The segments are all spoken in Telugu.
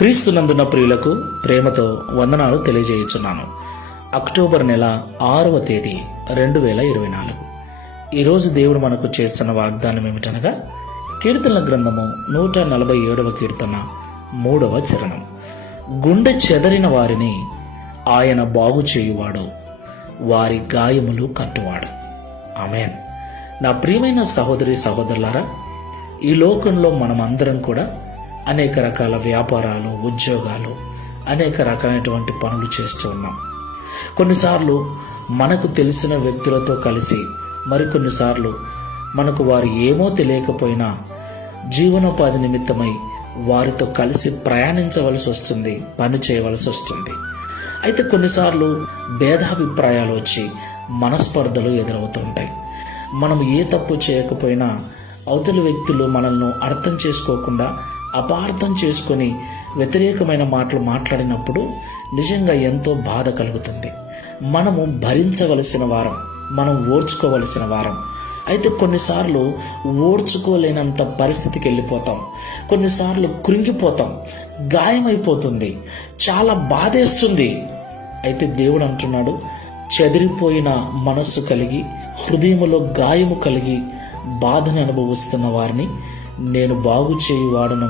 క్రీస్తునందున ప్రియులకు ప్రేమతో వందనాలు తెలియజేయుచున్నాను. అక్టోబర్ నెల 6వ తేదీ 2024. ఈరోజు దేవుడు మనకు చేస్తున్న వాగ్దానం ఏమిటనగా కీర్తనల గ్రంథము 147వ కీర్తన 3వ చరణం. గుండె చెదరిన వారిని ఆయన బాగు చేయువాడు, వారి గాయములు కట్టువాడు. ఆమేన్. నా ప్రియమైన సహోదరి సహోదరులారా, ఈ లోకంలో మనమందరం కూడా అనేక రకాల వ్యాపారాలు, ఉద్యోగాలు, అనేక రకాలైనటువంటి పనులు చేస్తూ ఉన్నాం. కొన్నిసార్లు మనకు తెలిసిన వ్యక్తులతో కలిసి, మరికొన్నిసార్లు మనకు వారు ఏమో తెలియకపోయినా జీవనోపాధి నిమిత్తమై వారితో కలిసి ప్రయాణించవలసి వస్తుంది, పని చేయవలసి వస్తుంది. అయితే కొన్నిసార్లు భేదాభిప్రాయాలు వచ్చి మనస్పర్ధలు ఎదురవుతుంటాయి. మనం ఏ తప్పు చేయకపోయినా అవతలి వ్యక్తులు మనల్ని అర్థం చేసుకోకుండా అపార్థం చేసుకొని వ్యతిరేకమైన మాటలు మాట్లాడినప్పుడు నిజంగా ఎంతో బాధ కలుగుతుంది. మనము భరించవలసిన వారం, మనం ఓర్చుకోవలసిన వారం. అయితే కొన్నిసార్లు ఓర్చుకోలేనంత పరిస్థితికి వెళ్ళిపోతాం, కొన్నిసార్లు కృంగిపోతాం, గాయమైపోతుంది, చాలా బాధేస్తుంది. అయితే దేవుడు అంటున్నాడు, చెదిరిపోయిన మనస్సు కలిగి, హృదయములో గాయము కలిగి బాధను అనుభవిస్తున్న వారిని నేను బాగు చేయువాడను,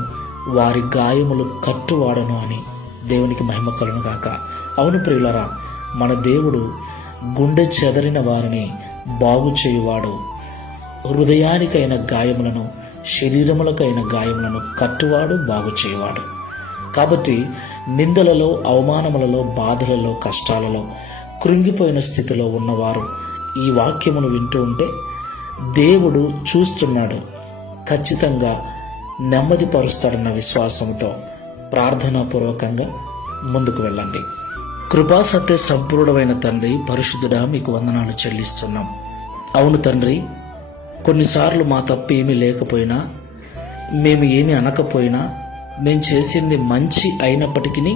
వారి గాయములు కట్టువాడను అని. దేవునికి మహిమ కలుగును గాక. అవును ప్రియులరా, మన దేవుడు గుండె చెదరిన వారిని బాగు చేయువాడు, హృదయానికైన గాయములను, శరీరములకైన గాయములను కట్టువాడు, బాగు చేయువాడు. కాబట్టి నిందలలో, అవమానములలో, బాధలలో, కష్టాలలో కృంగిపోయిన స్థితిలో ఉన్నవారు ఈ వాక్యమును వింటూ ఉంటే దేవుడు చూస్తున్నాడు, ఖచ్చితంగా నెమ్మదిపరుస్తాడన్న విశ్వాసంతో ప్రార్థనాపూర్వకంగా ముందుకు వెళ్ళండి. కృపాసత్య సంపూర్ణమైన తండ్రి, పరిశుద్ధుడా, మీకు వందనాలు చెల్లిస్తున్నాం. అవును తండ్రి, కొన్నిసార్లు మా తప్పు ఏమీ లేకపోయినా, మేము ఏమీ అనకపోయినా, మేము చేసింది మంచి అయినప్పటికీ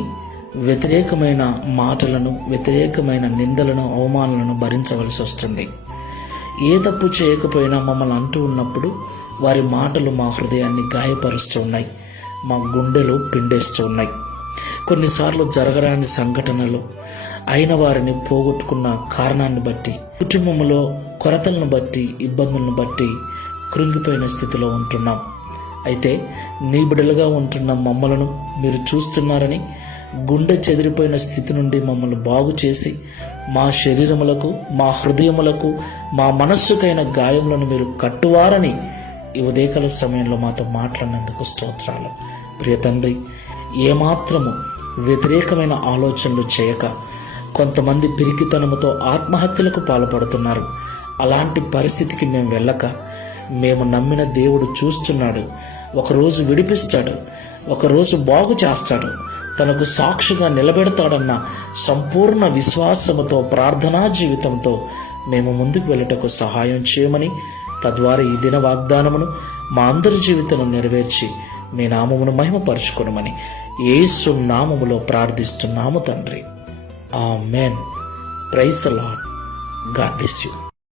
వ్యతిరేకమైన మాటలను, వ్యతిరేకమైన నిందలను, అవమానాలను భరించవలసి వస్తుంది. ఏ తప్పు చేయకపోయినా మమ్మల్ని అంటూ ఉన్నప్పుడు వారి మాటలు మా హృదయాన్ని గాయపరుస్తూ ఉన్నాయి, మా గుండెలు పిండేస్తూ ఉన్నాయి. కొన్నిసార్లు జరగరాని సంఘటనలు అయిన వారిని పోగొట్టుకున్న కారణాన్ని బట్టి, కుటుంబంలో కొరతలను బట్టి, ఇబ్బందులను బట్టి కృంగిపోయిన స్థితిలో ఉంటున్నాం. అయితే నీ బిడ్డలుగా ఉంటున్న మమ్మలను మీరు చూస్తున్నారని, గుండె చెదిరిపోయిన స్థితి నుండి మమ్మల్ని బాగు చేసి మా శరీరములకు, మా హృదయములకు, మా మనస్సుకైన గాయములను మీరు కట్టువారని ఈ ఉదయకాల సమయంలో మాతో మాట్లాడినందుకు స్తోత్రాలు. ప్రియ తండ్రి, ఏమాత్రము వ్యతిరేకమైన ఆలోచనలు చేయక కొంతమంది పిరికితనముతో ఆత్మహత్యలకు పాల్పడుతున్నారు. అలాంటి పరిస్థితికి మేము వెళ్ళక, మేము నమ్మిన దేవుడు చూస్తున్నాడు, ఒకరోజు విడిపిస్తాడు, ఒకరోజు బాగు చేస్తాడు, తనకు సాక్షిగా నిలబెడతాడన్న సంపూర్ణ విశ్వాసముతో, ప్రార్థనా జీవితంతో మేము ముందుకు వెళ్ళటకు సహాయం చేయమని, తద్వారా ఈ దిన వాగ్దానమును మా అందరి జీవితంలో నెరవేర్చి మీ నామమును మహిమపరచుకొనమని యేసు నామములో ప్రార్థిస్తున్నాము తండ్రి. ఆమేన్. Praise the Lord. God bless you.